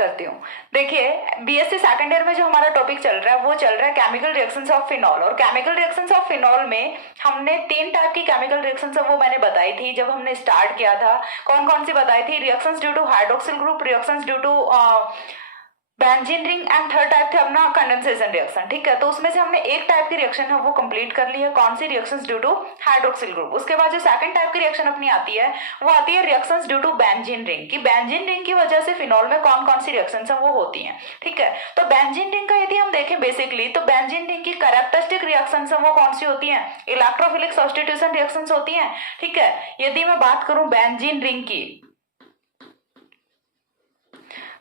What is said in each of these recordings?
करती हूँ। देखिए, बीएससी सेकंड ईयर में जो हमारा टॉपिक चल रहा है वो चल रहा है केमिकल रिएक्शंस ऑफ फिनॉल। और केमिकल रिएक्शंस ऑफ फिनॉल में हमने 3 टाइप की केमिकल रिएक्शंस है वो मैंने बताई थी जब हमने स्टार्ट किया था। कौन कौन सी बताई थी? Reactions due to hydroxyl group, reactions due to benzene ring, and third type थे अपना कंडेंसेशन रिएक्शन। ठीक है, तो उसमें से हमने एक टाइप की रिएक्शन है वो कंप्लीट कर ली है। कौन सी? Reactions due to hydroxyl group. उसके बाद जो सेकंड टाइप की रिएक्शन अपनी आती है वो आती है reactions due to benzene ring, कि बेंजीन रिंग की वजह से फिनॉल में कौन कौन सी रिएक्शंस है वो होती हैं। ठीक है, तो बेंजीन रिंग का यदि हम देखें बेसिकली, तो बेंजीन रिंग की कैरेक्टरिस्टिक रिएक्शंस है वो कौन सी होती हैं? इलेक्ट्रोफिलिक सब्स्टिट्यूशन रिएक्शंस होती हैं। ठीक है, यदि मैं बात करूं बेंजीन रिंग की,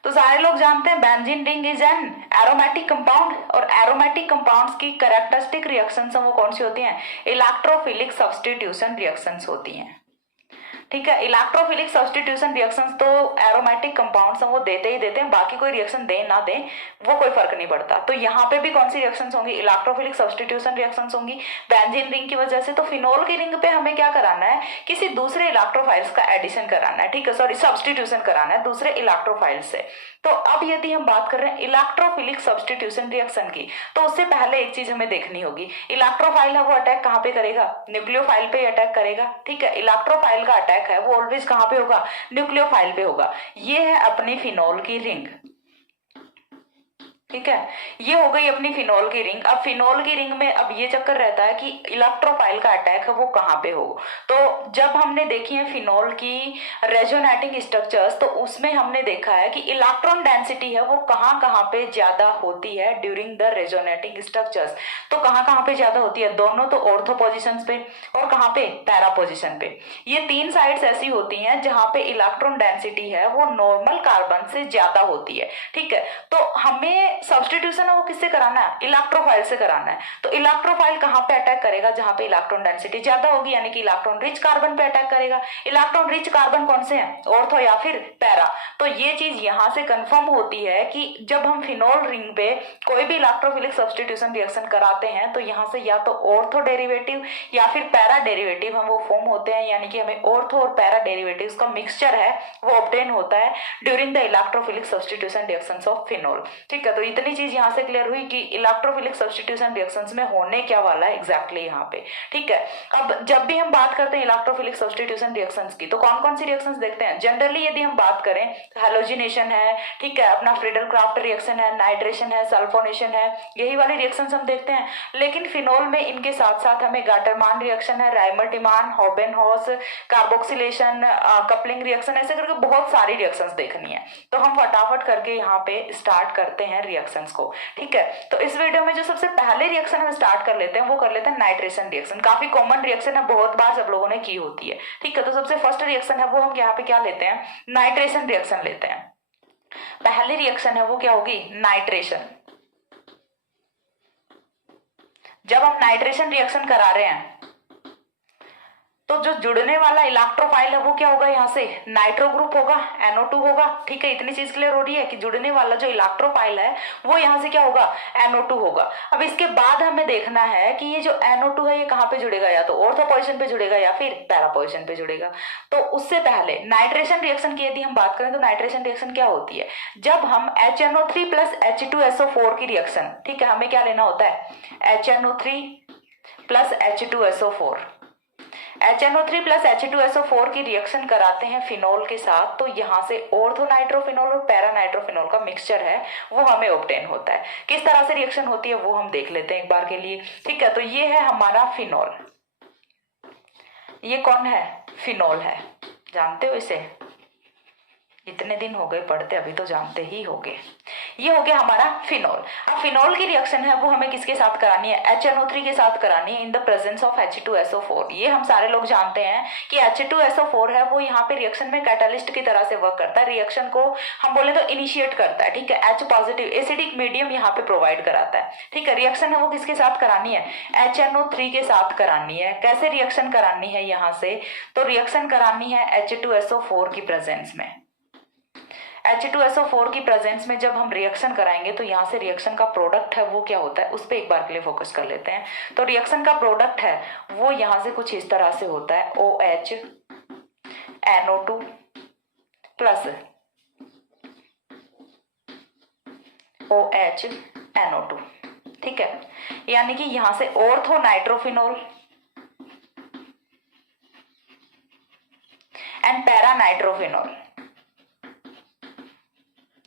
तो सारे लोग जानते हैं benzene ring is an aromatic compound, और एरोमेटिक कंपाउंड्स की कैरेक्टरिस्टिक रिएक्शंस वो कौन सी होती हैं? इलेक्ट्रोफिलिक सब्स्टिट्यूशन रिएक्शंस होती हैं। ठीक है, इलेक्ट्रोफिलिक सब्स्टिट्यूशन रिएक्शंस तो एरोमेटिक कंपाउंड्स वो देते ही देते हैं, बाकी कोई रिएक्शन दें ना दें वो कोई फर्क नहीं पड़ता। तो यहाँ पे भी कौन सी रिएक्शंस होंगी? इलेक्ट्रोफिलिक सब्स्टिट्यूशन रिएक्शंस होंगी बेंजीन रिंग की वजह से। तो फिनॉल की रिंग पे हमें क्या कराना है? किसी दूसरे इलेक्ट्रोफाइल्स का एडिशन कराना है। ठीक है, सॉरी, सब्स्टिट्यूशन कराना है दूसरे इलेक्ट्रोफाइल से। तो अब यदि हम बात कर रहे हैं इलेक्ट्रोफिलिक सब्स्टिट्यूशन रिएक्शन की, तो उससे पहले एक चीज हमें देखनी होगी, इलेक्ट्रोफाइल है वो अटैक कहाँ पे करेगा? न्यूक्लियोफाइल पे अटैक करेगा। ठीक है, इलेक्ट्रोफाइल का अटैक है वो ऑलवेज कहाँ पे होगा? न्यूक्लियोफाइल पे होगा। ये है अपनी फिनॉल की रिंग। ठीक है, ये हो गई अपनी फिनॉल की रिंग। अब फिनॉल की रिंग में अब ये चक्कर रहता है कि इलेक्ट्रोफाइल का अटैक है वो कहाँ पे हो। तो जब हमने देखी है फिनॉल की रेजोनेटिंग स्ट्रक्चर्स, तो उसमें हमने देखा है कि इलेक्ट्रॉन डेंसिटी है वो कहाँ कहाँ पे ज्यादा होती है ड्यूरिंग द रेजोनेटिंग स्ट्रक्चर्स। तो कहाँ कहाँ पे ज्यादा होती है? दोनों, तो ऑर्थो पोजिशन पे और कहाँ पे? पैरा पोजिशन पे। ये 3 साइड्स ऐसी होती हैं जहां पे इलेक्ट्रॉन डेंसिटी है वो नॉर्मल कार्बन से ज्यादा होती है। ठीक है, तो हमें सब्स्टिट्यूशन है वो किससे कराना है? इलेक्ट्रोफाइल से कराना है। तो इलेक्ट्रोफाइल कहां पे अटैक करेगा? जहां पे इलेक्ट्रॉन डेंसिटी ज्यादा होगी, यानी कि इलेक्ट्रॉन रिच कार्बन पे अटैक करेगा। इलेक्ट्रॉन रिच कार्बन कौन से हैं? ऑर्थो या फिर पैरा। तो ये चीज यहां से कंफर्म होती है कि जब हम फिनॉल रिंग पे कोई भी इलेक्ट्रोफिलिक सब्स्टिट्यूशन रिएक्शन कराते हैं तो यहां से या तो ऑर्थो डेरिवेटिव या फिर पैरा डेरिवेटिव हम वो फॉर्म होते हैं, यानी कि हमें ऑर्थो और पैरा डेरिवेटिव्स का मिक्सचर है वो ऑब्टेन होता है during the electrophilic substitution reactions of phenol. ठीक है, तो इतनी चीज यहाँ से क्लियर हुई कि इलेक्ट्रोफिलिक सब्स्टिट्यूशन रिएक्शंस में होने क्या वाला है एग्जैक्टली यहाँ पे। ठीक है, अब जब भी हम बात करते हैं इलेक्ट्रोफिलिक सब्स्टिट्यूशन रिएक्शंस की, तो कौन कौन सी रिएक्शंस देखते हैं? जनरली यदि हम बात करें, हैलोजिनेशन है, ठीक है, अपना फ्रीडल क्राफ्ट रिएक्शन है, नाइट्रेशन है, सल्फोनेशन है, यही वाली रिएक्शंस हम देखते हैं। लेकिन फिनॉल में इनके साथ साथ हमें गाटरमान रिएक्शन है, राइमर्टिमान, हॉबेनहॉस, कार्बोक्सिलेशन, कपलिंग रिएक्शन, ऐसे करके बहुत सारी रिएक्शंस देखनी है। तो हम फटाफट करके यहाँ पे स्टार्ट करते हैं रिएक्शंस को। ठीक है, तो इस वीडियो में जो सबसे पहले रिएक्शन हम स्टार्ट कर लेते हैं वो कर लेते हैं नाइट्रेशन रिएक्शन। काफी कॉमन रिएक्शन है, बहुत बार सब लोगों ने की होती है। ठीक है, तो सबसे फर्स्ट रिएक्शन है वो हम यहाँ पे क्या लेते हैं? नाइट्रेशन रिएक्शन लेते हैं। पहली रिएक्शन है वो क्या होगी? नाइट्रेशन। जब हम नाइट्रेशन रिएक्शन करा रहे हैं तो जो जुड़ने वाला इलेक्ट्रोफाइल है वो क्या होगा? यहाँ से नाइट्रो ग्रुप होगा, NO2 होगा। ठीक है, इतनी चीज क्लियर हो रही है कि जुड़ने वाला जो इलेक्ट्रोफाइल है वो यहाँ से क्या होगा? NO2 होगा। अब इसके बाद हमें देखना है कि ये जो NO2 है ये कहाँ पे जुड़ेगा? या तो ऑर्थो पोजिशन पे जुड़ेगा या फिर पैरा पोजिशन पे जुड़ेगा। तो उससे पहले नाइट्रेशन रिएक्शन की यदि हम बात करें तो नाइट्रेशन रिएक्शन क्या होती है? जब हम HNO3 प्लस H2SO4 की रिएक्शन, ठीक है, हमें क्या लेना होता है? HNO3 plus H2SO4, HNO3 plus H2SO4 की रिएक्शन कराते हैं फिनॉल के साथ, तो यहाँ से ऑर्थो नाइट्रोफिनॉल और पैरा नाइट्रोफिनॉल का मिक्सचर है वो हमें ऑब्टेन होता है। किस तरह से रिएक्शन होती है वो हम देख लेते हैं एक बार के लिए। ठीक है, तो ये है हमारा फिनॉल। ये कौन है? फिनॉल है। जानते हो इसे? इतने दिन हो गए पढ़ते, अभी तो जानते ही होंगे। ये हो गया हमारा फिनॉल। अब फिनॉल की रिएक्शन है वो हमें किसके साथ करानी है? HNO3 के साथ करानी है in the presence of H2SO4। ये हम सारे लोग जानते हैं कि H2SO4 है वो यहाँ पे रिएक्शन में कैटालिस्ट की तरह से वर्क करता है, रिएक्शन को हम बोले तो इनिशिएट करता है। ठीक है, H पॉजिटिव एसिडिक मीडियम यहाँ पे प्रोवाइड कराता है। ठीक है, रिएक्शन है वो किसके साथ करानी है? HNO3 के साथ करानी है। कैसे रिएक्शन करानी है? यहाँ से तो रिएक्शन करानी है H2SO4 की प्रेजेंस में। H2SO4 की प्रेजेंस में जब हम रिएक्शन कराएंगे तो यहाँ से रिएक्शन का प्रोडक्ट है वो क्या होता है उस पर एक बार के लिए फोकस कर लेते हैं। तो रिएक्शन का प्रोडक्ट है वो यहाँ से कुछ इस तरह से होता है, OH NO2 प्लस OHNO2, ठीक है। यानी कि यहां से ortho nitrophenol and para nitrophenol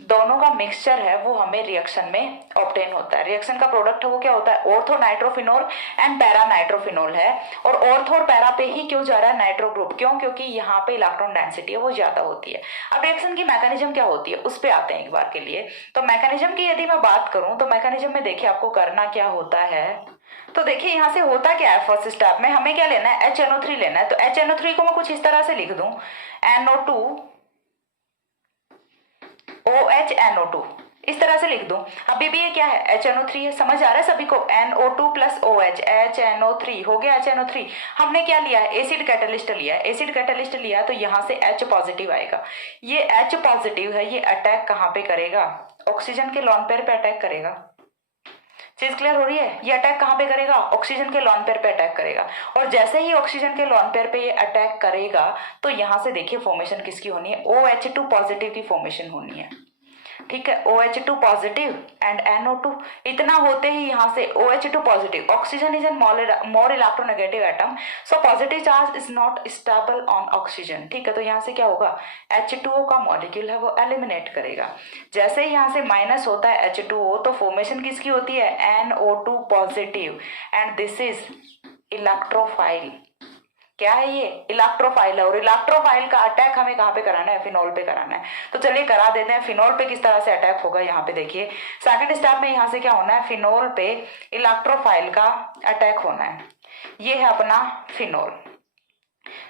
दोनों का मिक्सचर है वो हमें रिएक्शन में ऑब्टेन होता है। रिएक्शन का प्रोडक्ट है वो क्या होता है, ortho nitrophenol and para nitrophenol है। और ऑर्थो और पैरा पे ही क्यों जा रहा है नाइट्रो ग्रुप, क्यों, क्योंकि यहाँ पे इलेक्ट्रॉन डेंसिटी है वो ज्यादा होती है। अब रिएक्शन की मैकेनिज्म क्या होती है उस पे आते हैं एक बार के लिए। तो मैकेनिज्म की यदि मैं बात करूं तो मैकेनिज्म में देखिए आपको करना क्या होता है। तो देखिए यहाँ से होता क्या है, फर्स्ट स्टेप में हमें क्या लेना है, HNO3 लेना है। तो HNO3 को मैं कुछ इस तरह से लिख दूं, NO2 OHNO2 इस तरह से लिख दूं। अभी भी ये क्या है, HNO3 है, समझ आ रहा है सभी को। NO2 प्लस OH HNO3 हो गया। HNO3 हमने क्या लिया है, एसिड कैटलिस्ट लिया है। एसिड कैटलिस्ट लिया है तो यहाँ से H पॉजिटिव आएगा। ये H पॉजिटिव है, ये अटैक कहाँ पे करेगा, ऑक्सीजन के लॉन पेयर पे अटैक करेगा। चीज क्लियर हो रही है, ये अटैक कहाँ पे करेगा, ऑक्सीजन के लॉन पेयर पे अटैक करेगा। और जैसे ही ऑक्सीजन के लॉन पेयर पे ये अटैक करेगा तो यहां से देखिए फॉर्मेशन किसकी होनी है, OH2 पॉजिटिव की फॉर्मेशन होनी है, ठीक है। OH2 पॉजिटिव एंड NO2, इतना होते ही यहाँ से OH2 positive, oxygen is an more electronegative atom, so positive charge is not stable on oxygen, ठीक है। तो यहाँ से क्या होगा, H2O का मॉलिक्यूल है वो एलिमिनेट करेगा। जैसे ही यहाँ से माइनस होता है H2O तो फॉर्मेशन किसकी होती है, NO2 positive and this is electrophile. क्या है ये, इलेक्ट्रोफाइल है। और इलेक्ट्रोफाइल का अटैक हमें कहाँ पे कराना है, फिनोल पे कराना है। तो चलिए करा देते हैं। फिनोल पे किस तरह से अटैक होगा, यहाँ पे देखिए सेकंड स्टेप में यहाँ से क्या होना है, फिनोल पे इलेक्ट्रोफाइल का अटैक होना है। ये है अपना फिनोल।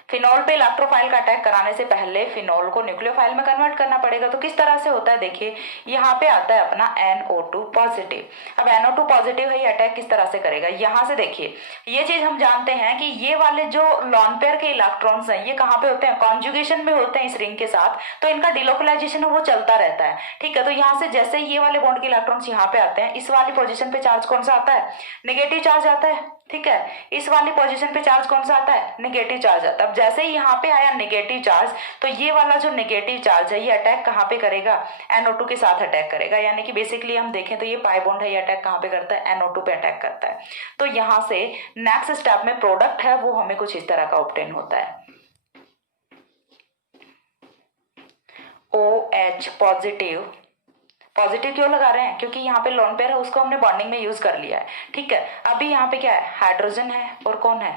फिनोल पे इलेक्ट्रोफाइल का अटैक कराने से पहले फिनोल को न्यूक्लियोफाइल में कन्वर्ट करना पड़ेगा। तो किस तरह से होता है देखिए, यहाँ पे आता है अपना NO2 पॉजिटिव। अब NO2 पॉजिटिव है, ये अटैक किस तरह से करेगा, यहाँ से देखिए ये चीज हम जानते हैं कि ये वाले जो लॉन पेयर के इलेक्ट्रॉन्स हैं ये कहाँ पे होते हैं, कॉन्जुगेशन में होते हैं इस रिंग के साथ, तो इनका डिलोकलाइजेशन है वो चलता रहता है, ठीक है। तो यहाँ से जैसे ये वाले बॉन्ड के इलेक्ट्रॉन्स यहाँ पे आते हैं, इस वाली पोजिशन पे चार्ज कौन सा आता है, नेगेटिव चार्ज आता है, ठीक है। इस वाली पोजीशन पे चार्ज कौन सा आता है, नेगेटिव चार्ज आता है। अब जैसे ही यहाँ पे आया नेगेटिव चार्ज तो ये वाला जो नेगेटिव चार्ज है ये अटैक कहाँ पे करेगा, NO2 के साथ अटैक करेगा। यानी कि बेसिकली हम देखें तो ये पाई बॉन्ड है, ये अटैक कहाँ पे करता है, NO2 पे अटैक करता है। तो यहाँ से नेक्स्ट स्टेप में प्रोडक्ट है वो हमें कुछ इस तरह का ऑब्टेन होता है, OH पॉजिटिव। पॉजिटिव क्यों लगा रहे हैं, क्योंकि यहाँ पे लोन पेयर है उसको हमने बॉन्डिंग में यूज कर लिया है, ठीक है। अभी यहाँ पे क्या है, हाइड्रोजन है और कौन है,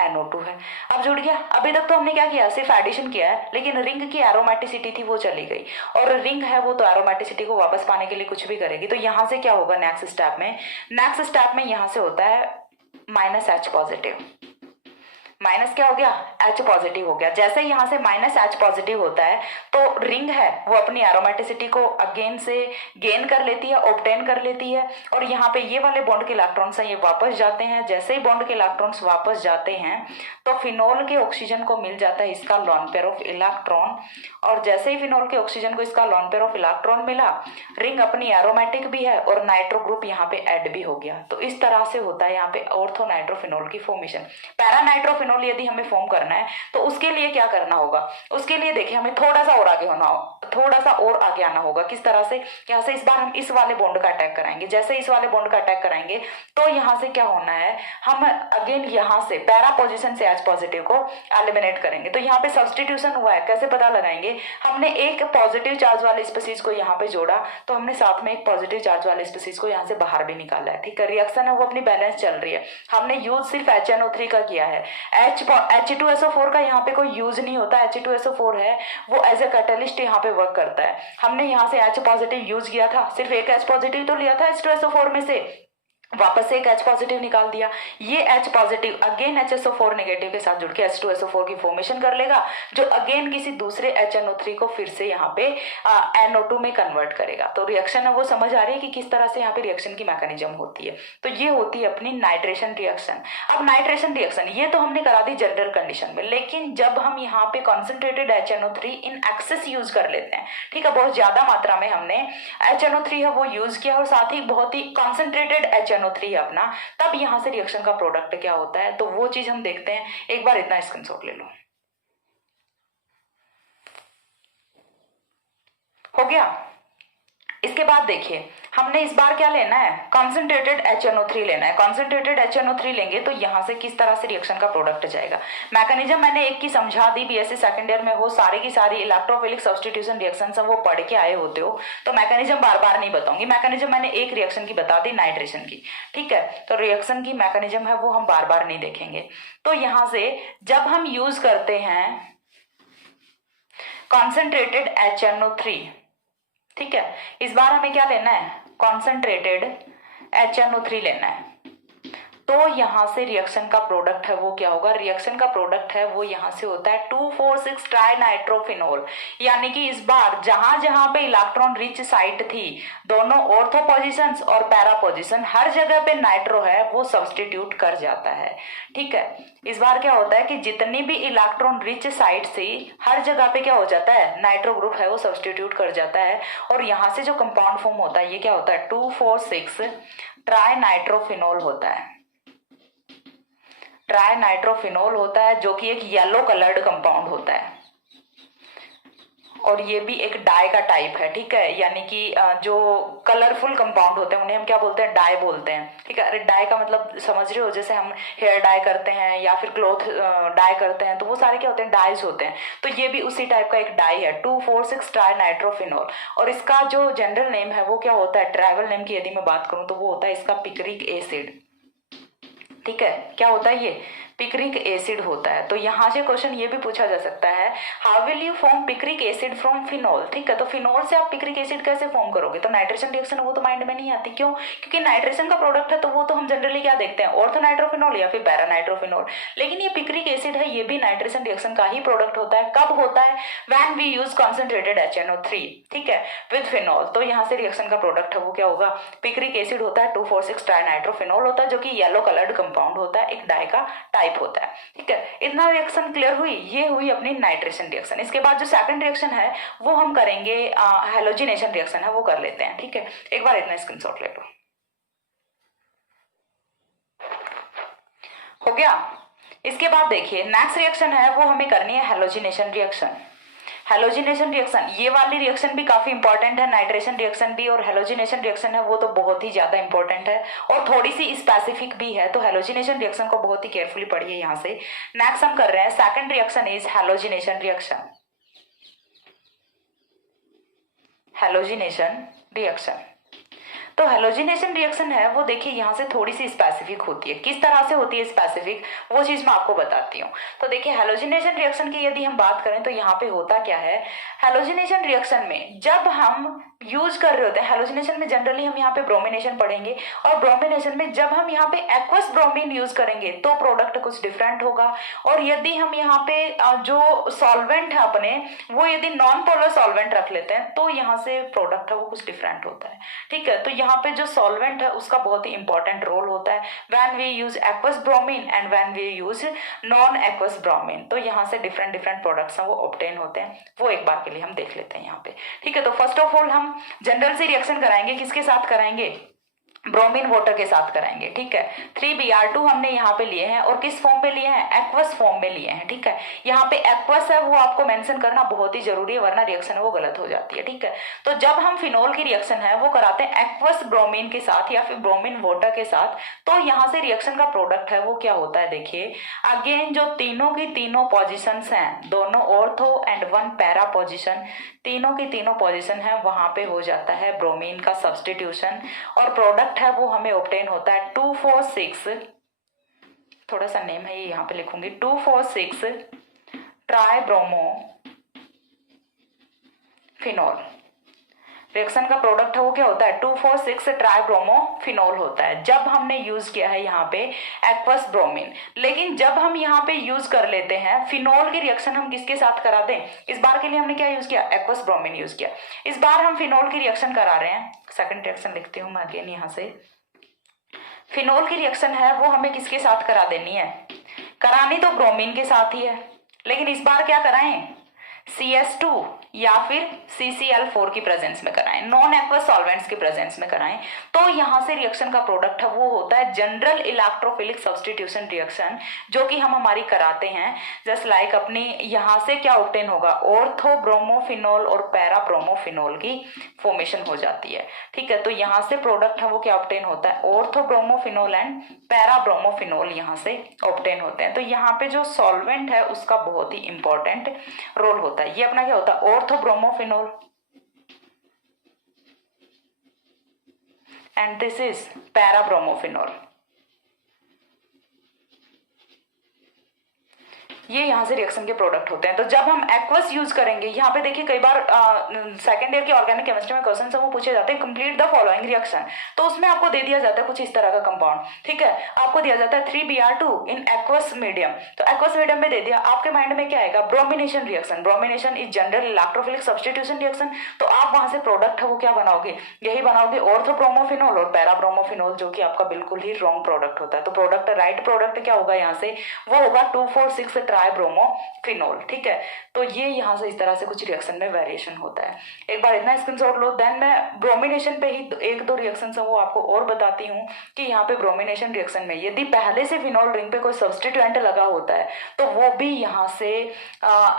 NO2 है। अब जुड़ गया। अभी तक तो हमने क्या किया, सिर्फ एडिशन किया है, लेकिन रिंग की एरोमेटिसिटी थी वो चली गई। और रिंग है वो तो एरोमेटिसिटी को वापस पाने के लिए कुछ भी करेगी। तो यहाँ से क्या होगा नेक्स्ट स्टेप में यहाँ से होता है -H पॉजिटिव। माइनस क्या हो गया, H पॉजिटिव हो गया। जैसे यहाँ से -H पॉजिटिव होता है तो रिंग है वो अपनी एरोमेटिसिटी को अगेन से गेन कर लेती है, ऑब्टेन कर लेती है। और यहाँ पे ये वाले बॉन्ड के इलेक्ट्रॉन्स हैं ये वापस जाते हैं। जैसे ही बॉन्ड के इलेक्ट्रॉन्स वापस जाते हैं तो फिनोल के ऑक्सीजन को मिल जाता है इसका लॉन पेयर ऑफ इलेक्ट्रॉन। और जैसे ही फिनोल के ऑक्सीजन को इसका लॉन पेयर ऑफ इलेक्ट्रॉन मिला, रिंग अपनी एरोमेटिक भी है और नाइट्रो ग्रुप यहाँ पे ऐड भी हो गया। तो इस तरह से होता है यहाँ पे ऑर्थो नाइट्रोफिनोल की फॉर्मेशन। पैरा नाइट्रोफिनोल यदि हमें फॉर्म करना है तो उसके लिए क्या करना होगा, उसके लिए देखिए हमें थोड़ा सा और आगे आना होगा। किस तरह से, यहाँ से इस बार हम इस वाले बॉन्ड का अटैक कराएंगे। जैसे इस वाले बॉन्ड का अटैक कराएंगे तो यहाँ से क्या होना है, हम अगेन यहाँ से पैरा पोजीशन से H पॉजिटिव को एलिमिनेट करेंगे। तो यहाँ पे सब्सटीट्यूशन हुआ है, कैसे पता लगाएंगे, हमने एक पॉजिटिव चार्ज वाले स्पीसीज को यहाँ पे जोड़ा तो हमने साथ में एक पॉजिटिव चार्ज वाले स्पीसीज को यहाँ से बाहर भी निकाला है, ठीक है। रिएक्शन है वो अपनी बैलेंस चल रही है। हमने यूज सिर्फ HNO3 का किया है, H2SO4 का यहाँ पे कोई यूज नहीं होता। H2SO4 है वो एज ए कैटलिस्ट यहाँ पे वर्क करता है। हमने यहाँ से H पॉजिटिव यूज किया था, सिर्फ एक H पॉजिटिव तो लिया था H2SO4 में से, वापस से एक H पॉजिटिव निकाल दिया। ये H positive again HSO4 negative के साथ जुड़ के H2SO4 की फॉर्मेशन कर लेगा, जो अगेन किसी दूसरे HNO3 को फिर से यहाँ पे NO2 में कन्वर्ट करेगा। तो रिएक्शन है वो समझ आ रही है कि किस तरह से यहाँ पे रिएक्शन की मैकेनिज्म होती है। तो ये होती है अपनी नाइट्रेशन रिएक्शन। अब नाइट्रेशन रिएक्शन ये तो हमने करा दी जनरल कंडीशन में, लेकिन जब हम यहाँ पे concentrated HNO3 in excess use कर लेते हैं, ठीक है, बहुत ज्यादा मात्रा में हमने HNO3 है वो यूज किया और साथ ही बहुत ही कॉन्सेंट्रेटेड HNO3 है अपना, तब यहां से रिएक्शन का प्रोडक्ट क्या होता है तो वो चीज हम देखते हैं। एक बार इतना स्क्रीनशॉट ले लो, हो गया। इसके बाद देखिए हमने इस बार क्या लेना है, कॉन्सेंट्रेटेड HNO3 लेना है। कॉन्सेंट्रेटेड HNO3 लेंगे तो यहाँ से किस तरह से रिएक्शन का प्रोडक्ट जाएगा। मैकेनिज्म मैंने एक की समझा दी, बीएससी सेकंड ईयर में हो, सारी की सारी इलेक्ट्रोफिलिक सब्स्टिट्यूशन रिएक्शन सब वो पढ़ के आए होते हो, तो मैकेनिज्म बार बार नहीं बताऊंगी। मैकेनिज्म मैंने एक रिएक्शन की बता दी, नाइट्रेशन की, ठीक है। तो रिएक्शन की मैकेनिज्म है वो हम बार बार नहीं देखेंगे। तो यहाँ से जब हम यूज करते हैं कॉन्सेंट्रेटेड HNO3, ठीक है, इस बार हमें क्या लेना है, कॉन्सेंट्रेटेड HNO3 लेना है। तो यहां से रिएक्शन का प्रोडक्ट है वो क्या होगा, रिएक्शन का प्रोडक्ट है वो यहां से होता है 2,4,6 ट्राइनाइट्रोफिनोल। यानी कि इस बार जहां जहां पे इलेक्ट्रॉन रिच साइट थी, दोनों ऑर्थो पोजिशंस और पैरा पोजिशन, हर जगह पे नाइट्रो है वो सब्सटीट्यूट कर जाता है, ठीक है। इस बार क्या होता है कि जितनी भी इलेक्ट्रॉन रिच साइट थी हर जगह पे क्या हो जाता है, नाइट्रो ग्रुप है वो सब्सटीट्यूट कर जाता है। और यहां से जो कंपाउंड फॉर्म होता है ये क्या होता है, 2,4,6 ट्राइनाइट्रोफिनोल होता है। ट्राइनाइट्रोफिनोल होता है जो कि एक येलो कलर्ड कंपाउंड होता है, और ये भी एक डाई का टाइप है, ठीक है। यानी कि जो कलरफुल कंपाउंड होते हैं उन्हें हम क्या बोलते हैं, डाई बोलते हैं, ठीक है। अरे डाई का मतलब समझ रहे हो, जैसे हम हेयर डाई करते हैं या फिर क्लॉथ डाई करते हैं तो वो सारे क्या होते हैं, डाइज होते हैं। तो ये भी उसी टाइप का एक डाई है, 2,4,6 ट्राइनाइट्रोफिनोल। और इसका जो जनरल नेम है वो क्या होता है, ट्राइवल नेम की यदि मैं बात करूं तो वो होता है इसका पिक्रिक एसिड, ठीक है। क्या होता है ये, पिक्रिक एसिड होता है। तो यहां से क्वेश्चन ये भी पूछा जा सकता है, how will you form picric acid from phenol, ठीक है। तो फिनोल से आप पिक्रिक एसिड कैसे फॉर्म करोगे, तो नाइट्रेशन रिएक्शन वो तो माइंड में नहीं आती, क्यों, क्योंकि नाइट्रेशन का प्रोडक्ट है तो वो तो हम जनरली क्या देखते हैं, ऑर्थोनाइट्रोफिनोल या फिर पैरानाइट्रोफिनोल। लेकिन ये पिक्रिक एसिड है ये भी नाइट्रेशन रिएक्शन का ही प्रोडक्ट होता है। कब होता है, when we use concentrated HNO3, ठीक है, विद फिनोल। तो यहाँ से रिएक्शन का प्रोडक्ट है वो क्या होगा, पिक्रिक एसिड होता है, 2,4,6 ट्राइनाइट्रोफिनोल होता है जो कि येलो कलर्ड कंपाउंड होता है, एक डाई का टाइप होता है, ठीक है। इतना रिएक्शन क्लियर हुई, ये हुई अपनी नाइट्रेशन रिएक्शन। इसके बाद जो सेकंड रिएक्शन है वो हम करेंगे हैलोजिनेशन रिएक्शन है वो कर लेते हैं, ठीक है। एक बार इतना स्क्रीनशॉट ले लो, हो गया। इसके बाद देखिए नेक्स्ट रिएक्शन है वो हमें करनी है हैलोजिनेशन रिएक्शन। हैलोजिनेशन रिएक्शन, ये वाली रिएक्शन भी काफी इंपॉर्टेंट है, नाइट्रेशन रिएक्शन भी, और हैलोजिनेशन रिएक्शन है वो तो बहुत ही ज्यादा इंपॉर्टेंट है और थोड़ी सी स्पेसिफिक भी है। तो हैलोजिनेशन रिएक्शन को बहुत ही केयरफुली पढ़िए। यहाँ से नेक्स्ट हम कर रहे हैं second reaction is halogenation reaction. Halogenation reaction, तो हैलोजिनेशन रिएक्शन है वो देखिए यहाँ से थोड़ी सी स्पेसिफिक होती है। किस तरह से होती है स्पेसिफिक, वो चीज मैं आपको बताती हूँ। तो देखिए हैलोजिनेशन रिएक्शन की यदि हम बात करें तो यहाँ पे होता क्या है, हैलोजिनेशन रिएक्शन में जब हम यूज कर रहे होते हैं, हैलोजिनेशन में जनरली हम यहाँ पे ब्रोमिनेशन पढ़ेंगे, और ब्रोमिनेशन में जब हम यहाँ पे एक्वस ब्रोमीन यूज करेंगे तो प्रोडक्ट कुछ डिफरेंट होगा। और यदि हम यहाँ पे जो सॉल्वेंट है अपने वो यदि नॉन पोलर सॉल्वेंट रख लेते हैं तो यहाँ से प्रोडक्ट है वो कुछ डिफरेंट होता है, ठीक है। तो यहाँ पे जो सॉल्वेंट है उसका बहुत ही इंपॉर्टेंट रोल होता है when we use aqueous bromine and when we use non aqueous bromine. तो यहाँ से डिफरेंट डिफरेंट प्रोडक्ट्स हैं वो ऑब्टेन होते हैं, वो एक बार के लिए हम देख लेते हैं यहाँ पे, ठीक है। तो फर्स्ट ऑफ ऑल हम जनरल से रिएक्शन कराएंगे, किसके साथ कराएंगे, ब्रोमीन वाटर के साथ कराएंगे, ठीक है। 3Br2 हमने यहाँ पे लिए हैं और किस फॉर्म में लिए हैं, एक्वस फॉर्म में लिए हैं, ठीक है। यहाँ पे एक्वस है वो आपको मेंशन करना बहुत ही जरूरी है वरना रिएक्शन है वो गलत हो जाती है, ठीक है। तो जब हम फिनोल की रिएक्शन है वो कराते हैं एक्वस ब्रोमीन के साथ या फिर ब्रोमीन वाटर के साथ, तो यहाँ से रिएक्शन का प्रोडक्ट है वो क्या होता है, देखिए अगेन जो तीनों की तीनों पोजिशंस हैं, दोनों ortho and one para position, तीनों की तीनों पोजिशन है वहां पे हो जाता है ब्रोमीन का सब्सटीट्यूशन और प्रोडक्ट है वो हमें ऑब्टेन होता है 2,4,6, थोड़ा सा नेम है ये यहाँ पे लिखूंगी, 2,4,6 ट्राइब्रोमो फिनोल। रिएक्शन का प्रोडक्ट है वो क्या होता है, 2,4,6 ट्राइब्रोमो फिनोल होता है जब हमने यूज किया है यहाँ पे एक्वस ब्रोमीन। लेकिन जब हम यहाँ पे यूज कर लेते हैं फिनोल की रिएक्शन हम किसके साथ करा दें, इस बार के लिए हमने क्या यूज किया, एक्वस ब्रोमीन यूज किया। इस बार हम फिनोल की रिएक्शन करा रहे हैं, सेकंड रिएक्शन लिखती हूँ मैं अगेन यहाँ से। फिनोल की रिएक्शन है वो हमें किसके साथ करा देनी है, करानी तो ब्रोमीन के साथ ही है, लेकिन इस बार क्या कराएं, CS2 या फिर CCl4 की प्रेजेंस में कराएं, नॉन एक्वस सॉल्वेंट्स की प्रेजेंस में कराएं, तो यहाँ से रिएक्शन का प्रोडक्ट है वो होता है जनरल इलेक्ट्रोफिलिक सब्स्टिट्यूशन रिएक्शन, जो कि हम हमारी कराते हैं। जस्ट लाइक अपनी यहाँ से क्या ऑब्टेन होगा, ऑर्थोब्रोमोफिनोल और पैराब्रोमोफिनोल की फॉर्मेशन हो जाती है। ठीक है, तो यहाँ से प्रोडक्ट है वो क्या ऑब्टेन होता है, ऑर्थोब्रोमोफिनोल एंड पैराब्रोमोफिनोल यहाँ से ऑब्टेन होते हैं। तो यहाँ पे जो सॉल्वेंट है उसका बहुत ही इंपॉर्टेंट रोल होता है। ये अपना क्या होता है, ऑर्थोब्रोमोफिनोल एंड दिस इज पैराब्रोमोफिनोल। ये यहाँ से रिएक्शन के प्रोडक्ट होते हैं। तो जब हम एक्वस यूज करेंगे, यहाँ पे देखिए कई बार सेकंड ईयर के ऑर्गेनिक केमिस्ट्री में क्वेश्चन वो पूछे जाते हैं, कंप्लीट द फॉलोइंग रिएक्शन, तो उसमें आपको दे दिया जाता है कुछ इस तरह का कंपाउंड। ठीक है, आपको दिया जाता है 3Br2 इन एक्वस मीडियम, तो एक्वस मीडियम में दे दिया, आपके माइंड में क्या आएगा, bromination reaction. Bromination is general electrophilic substitution reaction, तो आप वहां से प्रोडक्ट है वो क्या बनाओगे, यही बनाओगे ऑर्थोब्रोमोफिनोल और पैराब्रोमोफिनोल, जो कि आपका बिल्कुल ही रॉन्ग प्रोडक्ट होता है। तो प्रोडक्ट राइट प्रोडक्ट क्या होगा यहाँ से, वो होगा 2,4,6 ट्राइब्रोमोफिनोल। ठीक है, तो ये यहाँ से इस तरह से कुछ रिएक्शन में वेरिएशन होता है। एक बार इतना स्क्रीनशॉट लो, देन मैं ब्रोमिनेशन पे ही एक दो रिएक्शन है वो आपको और बताती हूँ कि यहाँ पे ब्रोमिनेशन रिएक्शन में यदि पहले से फिनोल रिंग पे कोई सब्स्टिट्यूएंट लगा होता है तो वो भी यहाँ से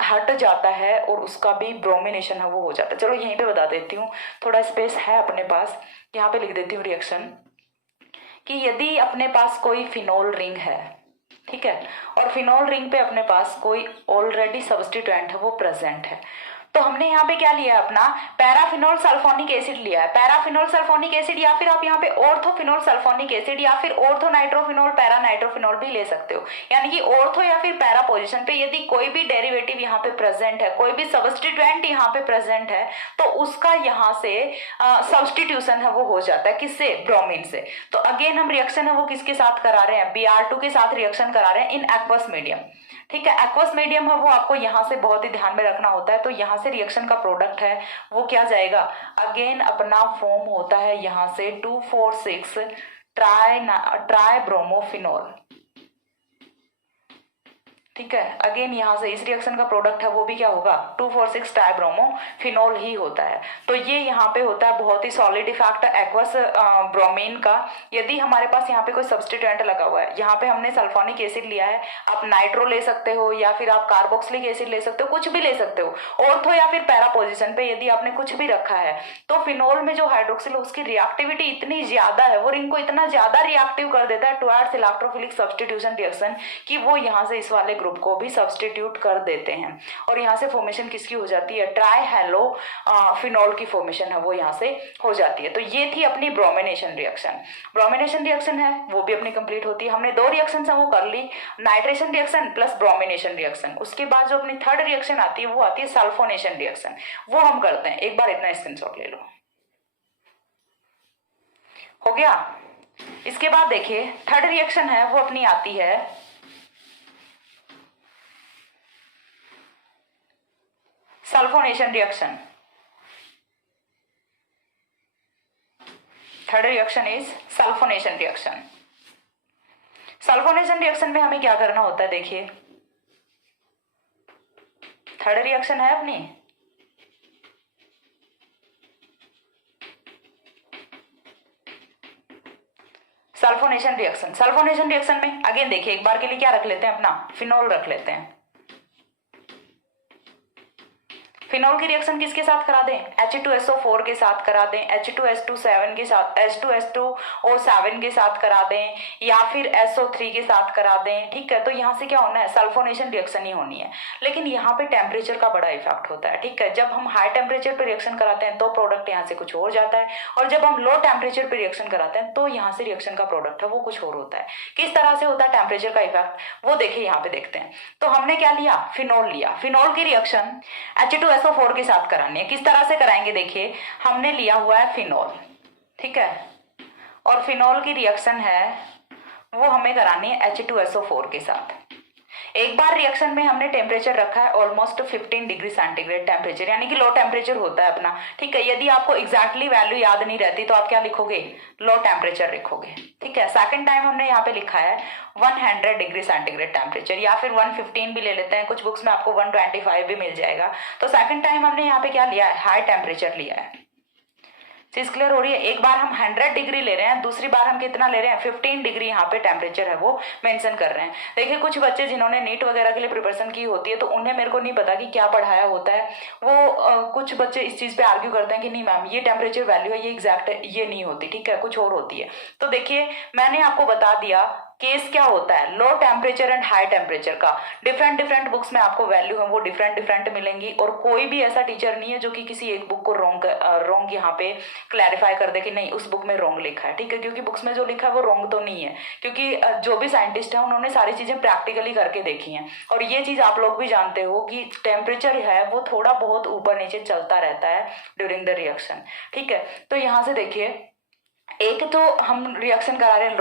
हट जाता है और उसका भी ब्रोमिनेशन है वो हो जाता है। चलो यहीं पे बता देती हूँ, थोड़ा स्पेस है अपने पास, यहाँ पे लिख देती हूँ रिएक्शन कि यदि अपने पास कोई फिनोल रिंग है, ठीक है, और फिनोल रिंग पे अपने पास कोई ऑलरेडी सब्स्टिट्यूएंट है वो प्रेजेंट है, तो हमने यहाँ पे क्या लिया है, अपना पैराफिनोल सल्फोनिक एसिड लिया है। पैराफिनोल सल्फोनिक एसिड या फिर आप यहाँ पे ऑर्थोफिनोल सल्फोनिक एसिड या फिर ऑर्थो नाइट्रोफिनोल पैरा नाइट्रोफिनोल भी ले सकते हो। यानी कि ऑर्थो या फिर पैरा पोजीशन पे यदि कोई भी डेरिवेटिव यहाँ पे प्रेजेंट है, कोई भी सब्स्टिट्यूएंट यहाँ पे प्रेजेंट है, तो उसका यहाँ से सब्स्टिट्यूशन है वो हो जाता है, किससे, ब्रोमीन से। तो अगेन हम रिएक्शन है वो किसके साथ करा रहे हैं, Br2 के साथ रिएक्शन करा रहे हैं इन एक्वस मीडियम। ठीक है, एक्वस मीडियम है वो आपको यहाँ से बहुत ही ध्यान में रखना होता है। तो यहाँ से रिएक्शन का प्रोडक्ट है वो क्या जाएगा, अगेन अपना फॉर्म होता है यहाँ से 2,4,6 ट्राइब्रोमोफिनोल। ठीक है, अगेन यहाँ से इस रिएक्शन का प्रोडक्ट है वो भी क्या होगा, 2,4,6 ट्राइब्रोमोफिनोल ही होता है। तो ये यहाँ पे होता है बहुत ही सॉलिड इफेक्ट एक्वस ब्रोमीन का। यदि हमारे पास यहाँ पे कोई सब्स्टिट्यूएंट लगा हुआ है, यहाँ पे हमने सल्फोनिक एसिड लिया है, आप नाइट्रो ले सकते हो या फिर आप कार्बोक्सिलिक एसिड ले सकते हो, कुछ भी ले सकते हो। ऑर्थो या फिर पैरा पोजिशन पे यदि आपने कुछ भी रखा है, तो फिनोल में जो हाइड्रोक्सिल उसकी रिएक्टिविटी इतनी ज्यादा है, वो रिंग को इतना ज्यादा रिएक्टिव कर देता है टुवर्ड्स इलेक्ट्रोफिलिक सब्स्टिट्यूशन रिएक्शन कि वो यहाँ से इस वाले ग्रुप को भी सब्स्टिट्यूट कर देते हैं और यहाँ से फॉर्मेशन किसकी हो जाती है, ट्राई हेलो फिनोल की फॉर्मेशन है वो यहाँ से हो जाती है। तो ये थी अपनी ब्रोमिनेशन रिएक्शन। ब्रोमिनेशन रिएक्शन है वो भी अपनी कंप्लीट होती है। हमने दो रिएक्शन है वो कर ली, nitration reaction plus bromination reaction. उसके बाद जो अपनी थर्ड रिएक्शन आती है वो आती है सल्फोनेशन रिएक्शन, वो हम करते हैं। एक बार इतना स्क्रीनशॉट ले लो, हो गया। इसके बाद देखिए थर्ड रिएक्शन है वो अपनी आती है sulphonation reaction. Third reaction is sulphonation reaction. Sulphonation reaction में हमें क्या करना होता है, देखिए थर्ड रिएक्शन है अपनी, सल्फोनेशन रिएक्शन। सल्फोनेशन रिएक्शन में अगेन देखिए एक बार के लिए क्या रख लेते हैं, अपना फिनोल रख लेते हैं। फिनोल की रिएक्शन किसके साथ करा दें, H2SO4 के साथ करा दें, H2S2 के साथ, H2S2O7 के साथ करा दें या फिर SO3 के साथ करा दें। ठीक है, तो यहाँ से क्या होना है, सल्फोनेशन रिएक्शन ही होनी है। लेकिन यहाँ पे टेम्परेचर का बड़ा इफेक्ट होता है। ठीक है, जब हम हाई टेम्परेचर पे रिएक्शन कराते हैं तो प्रोडक्ट यहाँ से कुछ और जाता है, और जब हम लो टेम्परेचर पे रिएक्शन कराते हैं तो यहाँ से रिएक्शन का प्रोडक्ट है वो कुछ और होता है। किस तरह से होता है टेम्परेचर का इफेक्ट, वो देखिए यहाँ पे देखते हैं। तो हमने क्या लिया, फिनोल लिया। फिनोल की रिएक्शन H2SO4 के साथ करानी है। किस तरह से कराएंगे, देखिए हमने लिया हुआ है फिनोल, ठीक है, और फिनोल की रिएक्शन है वो हमें करानी है H2SO4 के साथ। एक बार रिएक्शन में हमने टेम्परेचर रखा है ऑलमोस्ट 15 डिग्री सेंटीग्रेड टेम्परेचर, यानी कि लो टेम्परेचर होता है अपना। ठीक है, यदि आपको एग्जैक्टली वैल्यू याद नहीं रहती तो आप क्या लिखोगे, लो टेम्परेचर लिखोगे। ठीक ठीक है। सेकंड टाइम हमने यहाँ पे लिखा है 100 डिग्री सेंटीग्रेड टेम्परेचर, या फिर 115 भी ले लेते हैं, कुछ बुक्स में आपको 125 भी मिल जाएगा। तो सेकंड टाइम हमने यहाँ पे क्या लिया है, हाई टेम्परेचर लिया है। चीज क्लियर हो रही है। एक बार हम 100 डिग्री ले रहे हैं, दूसरी बार हम कितना ले रहे हैं, 15 डिग्री यहाँ पे टेम्परेचर है वो मेंशन कर रहे हैं। देखिए कुछ बच्चे जिन्होंने नीट वगैरह के लिए प्रिपरेशन की होती है तो उन्हें, मेरे को नहीं पता कि क्या पढ़ाया होता है, वो कुछ बच्चे इस चीज पे आर्ग्यू करते हैं कि नहीं मैम ये टेम्परेचर वैल्यू है, ये एग्जैक्ट है, ये नहीं होती, ठीक है, कुछ और होती है। तो देखिए मैंने आपको बता दिया केस क्या होता है low temperature and high temperature का। डिफरेंट डिफरेंट बुक्स में आपको वैल्यू है वो डिफरेंट डिफरेंट मिलेंगी, और कोई भी ऐसा टीचर नहीं है जो कि किसी एक बुक को रॉन्ग यहाँ पे क्लैरिफाई कर दे कि नहीं उस बुक में रॉन्ग लिखा है, ठीक है, क्योंकि बुक्स में जो लिखा है वो रॉन्ग तो नहीं है, क्योंकि जो भी साइंटिस्ट है उन्होंने सारी चीजें प्रैक्टिकली करके देखी हैं। और ये चीज आप लोग भी जानते हो कि टेम्परेचर है वो थोड़ा बहुत ऊपर नीचे चलता रहता है ड्यूरिंग द रिएक्शन, ठीक है। तो यहाँ से देखिए एक तो हम रिएक्शन करा रहे हैं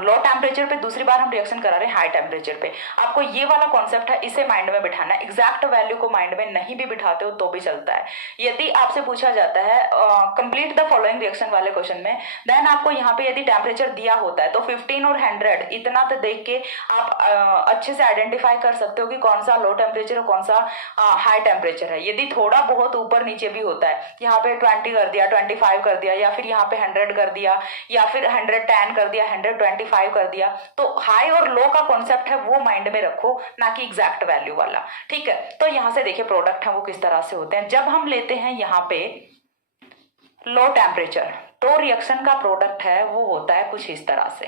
लो टेम्परेचर पे, दूसरी बार हम रिएक्शन करा रहे हैं हाई टेम्परेचर पे। आपको ये वाला कॉन्सेप्ट है, इसे माइंड में बिठाना है। एग्जैक्ट वैल्यू को माइंड में नहीं भी बिठाते हो तो भी चलता है। यदि आपसे पूछा जाता है कंप्लीट द फॉलोइंग रिएक्शन वाले क्वेश्चन में, देन आपको यहाँ पे यदि टेम्परेचर दिया होता है तो 15 और 100 इतना तो देख के आप अच्छे से आइडेंटिफाई कर सकते हो कि कौन सा लो टेम्परेचर और कौन सा हाई टेम्परेचर है। यदि थोड़ा बहुत ऊपर नीचे भी होता है, यहाँ पे 20 कर दिया, 25 कर दिया, या फिर यहाँ पे 100 कर दिया, या फिर 110 कर दिया, 125 कर दिया, तो हाई और लो का कॉन्सेप्ट है वो माइंड में रखो, ना कि एग्जैक्ट वैल्यू वाला, ठीक है। तो यहां से देखिए प्रोडक्ट है वो किस तरह से होते हैं। जब हम लेते हैं यहाँ पे लो टेम्परेचर तो रिएक्शन का प्रोडक्ट है वो होता है कुछ इस तरह से,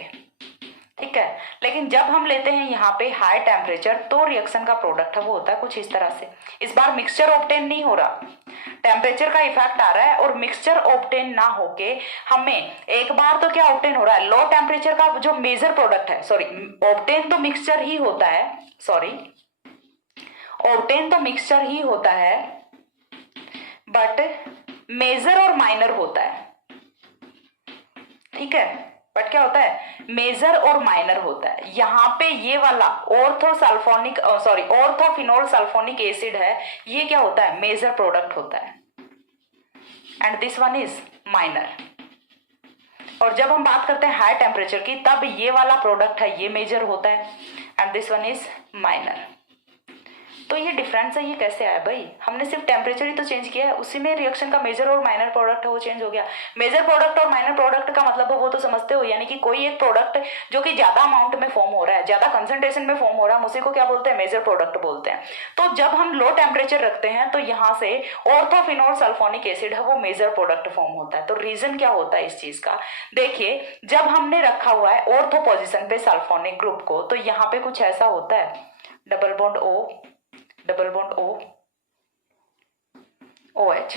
ठीक है। लेकिन जब हम लेते हैं यहाँ पे हाई टेम्परेचर तो रिएक्शन का प्रोडक्ट है वो होता है कुछ इस तरह से। इस बार मिक्सचर ऑब्टेन नहीं हो रहा, टेम्परेचर का इफेक्ट आ रहा है, और मिक्सचर ऑब्टेन ना होके हमें एक बार तो क्या ऑब्टेन हो रहा है, लो टेम्परेचर का जो मेजर प्रोडक्ट है, सॉरी ऑब्टेन तो मिक्सचर ही होता है, सॉरी ऑब्टेन तो मिक्सचर ही होता है, बट मेजर और माइनर होता है, ठीक है। बट क्या होता है, मेजर और माइनर होता है। यहाँ पे ये वाला ऑर्थोफिनोल सल्फोनिक एसिड है, ये क्या होता है, मेजर प्रोडक्ट होता है, and this one is minor. और जब हम बात करते हैं हाई टेम्परेचर की, तब ये वाला प्रोडक्ट है ये मेजर होता है, and this one is minor. तो ये डिफरेंस है, ये कैसे आया भाई, हमने सिर्फ टेम्परेचर ही तो चेंज किया है, उसी में रिएक्शन का मेजर और माइनर प्रोडक्ट है वो चेंज हो गया। मेजर प्रोडक्ट और माइनर प्रोडक्ट का मतलब वो तो समझते हो, यानी कि कोई एक प्रोडक्ट जो कि ज्यादा अमाउंट में फॉर्म हो रहा है, ज्यादा कंसंट्रेशन में फॉर्म हो रहा है, हम उसी को क्या बोलते हैं, मेजर प्रोडक्ट बोलते हैं। तो जब हम लो टेम्परेचर रखते हैं तो यहाँ से ऑर्थोफिनोल सल्फोनिक एसिड है वो मेजर प्रोडक्ट फॉर्म होता है। तो रीजन क्या होता है इस चीज का, देखिए जब हमने रखा हुआ है ऑर्थो पोजिशन पे सल्फोनिक ग्रुप को, तो यहाँ पे कुछ ऐसा होता है, double bond O, double bond O, OH,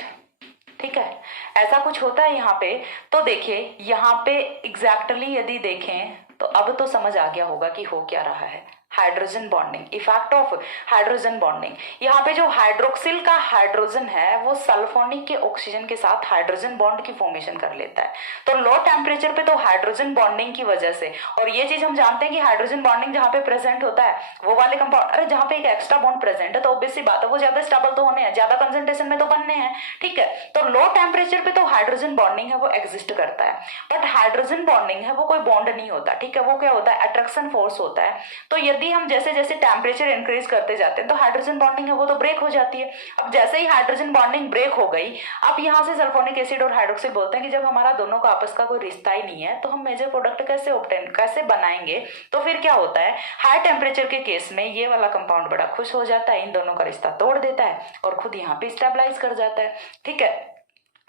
ठीक है, ऐसा कुछ होता है यहाँ पे। तो देखिए यहाँ पे एग्जैक्टली यदि देखें तो अब तो समझ आ गया होगा कि हो क्या रहा है, hydrogen bonding, effect of hydrogen bonding. यहाँ पे जो हाइड्रोक्सिल का हाइड्रोजन है वो सल्फोनिक के ऑक्सीजन के साथ हाइड्रोजन बॉन्ड की फॉर्मेशन कर लेता है। तो लो टेम्परेचर पे तो हाइड्रोजन बॉन्डिंग की वजह से, और ये चीज हम जानते हैं कि हाइड्रोजन बॉन्डिंग जहाँ पे प्रेजेंट होता है वो वाले कंपाउंड, अरे जहाँ पे एक एक्स्ट्रा बॉन्ड प्रेजेंट है तो ऑब्वियसली बात है वो ज्यादा स्टेबल तो होने हैं, ज्यादा कंसंट्रेशन में तो बनने हैं, ठीक है। तो लो टेम्परेचर पे तो हाइड्रोजन बॉन्डिंग है वो एग्जिस्ट करता है, बट हाइड्रोजन बॉन्डिंग है वो कोई बॉन्ड नहीं होता, ठीक है, वो क्या होता है, अट्रैक्शन फोर्स होता है। तो यदि हम जैसे जैसे टेम्परेचर इंक्रीज करते जाते हैं तो हाइड्रोजन बॉन्डिंग है वो तो ब्रेक हो जाती है। अब जैसे ही हाइड्रोजन बॉन्डिंग ब्रेक हो गई, अब यहाँ से सल्फोनिक एसिड और हाइड्रोक्सिल बोलते हैं कि जब हमारा दोनों का आपस का कोई रिश्ता ही नहीं है तो हम मेजर प्रोडक्ट कैसे बनाएंगे। तो फिर क्या होता है, हाई टेम्परेचर के केस में ये वाला कंपाउंड बड़ा खुश हो जाता है, इन दोनों का रिश्ता तोड़ देता है और खुद यहाँ पे स्टेबलाइज कर जाता है, ठीक है।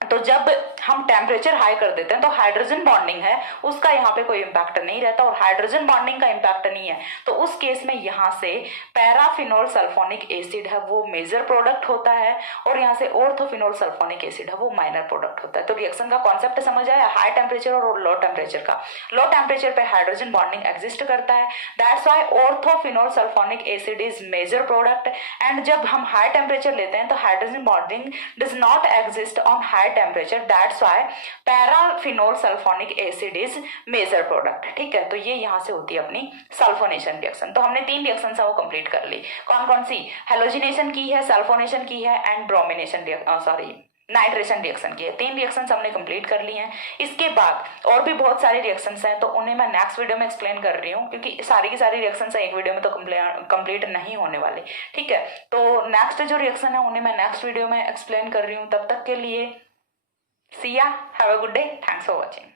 तो जब हम टेम्परेचर हाई कर देते हैं तो हाइड्रोजन बॉन्डिंग है उसका यहाँ पे कोई इंपैक्ट नहीं रहता, और हाइड्रोजन बॉन्डिंग का इंपैक्ट नहीं है तो उस केस में यहाँ से पैराफिनोल सल्फोनिक एसिड है वो मेजर प्रोडक्ट होता है, और यहाँ से ऑर्थोफिनोल सल्फोनिक एसिड है वो माइनर प्रोडक्ट होता है। तो रिएक्शन का कॉन्सेप्ट समझ आया, हाई टेम्परेचर और लो टेम्परेचर का। लो टेम्परेचर पे हाइड्रोजन बॉन्डिंग एग्जिस्ट करता है, that's why orthophenol sulphonic acid is major product, and जब हम हाई टेम्परेचर लेते हैं तो hydrogen bonding does not exist on high temperature, that's why paraphenol sulphonic acid is major product, ठीक है। तो ये यहाँ से होती है अपनी सल्फोनेशन रिएक्शन। तो हमने 3 रिएक्शन वो कंप्लीट कर ली, कौन कौन सी, हेलोजिनेशन की है, सल्फोनेशन की है, एंड ब्रोमिनेशन, नाइट्रेशन रिएक्शन की है। 3 रिएक्शंस हमने कंप्लीट कर ली हैं। इसके बाद और भी बहुत सारे रिएक्शंस हैं, तो उन्हें मैं नेक्स्ट वीडियो में एक्सप्लेन कर रही हूँ, क्योंकि सारी की सारी रिएक्शंस एक वीडियो में तो कंप्लीट नहीं होने वाली। ठीक है, तो नेक्स्ट जो रिएक्शन है उन्हें मैं नेक्स्ट वीडियो में एक्सप्लेन कर रही हूँ। तब तक के लिए सी या, have a good day, thanks for watching.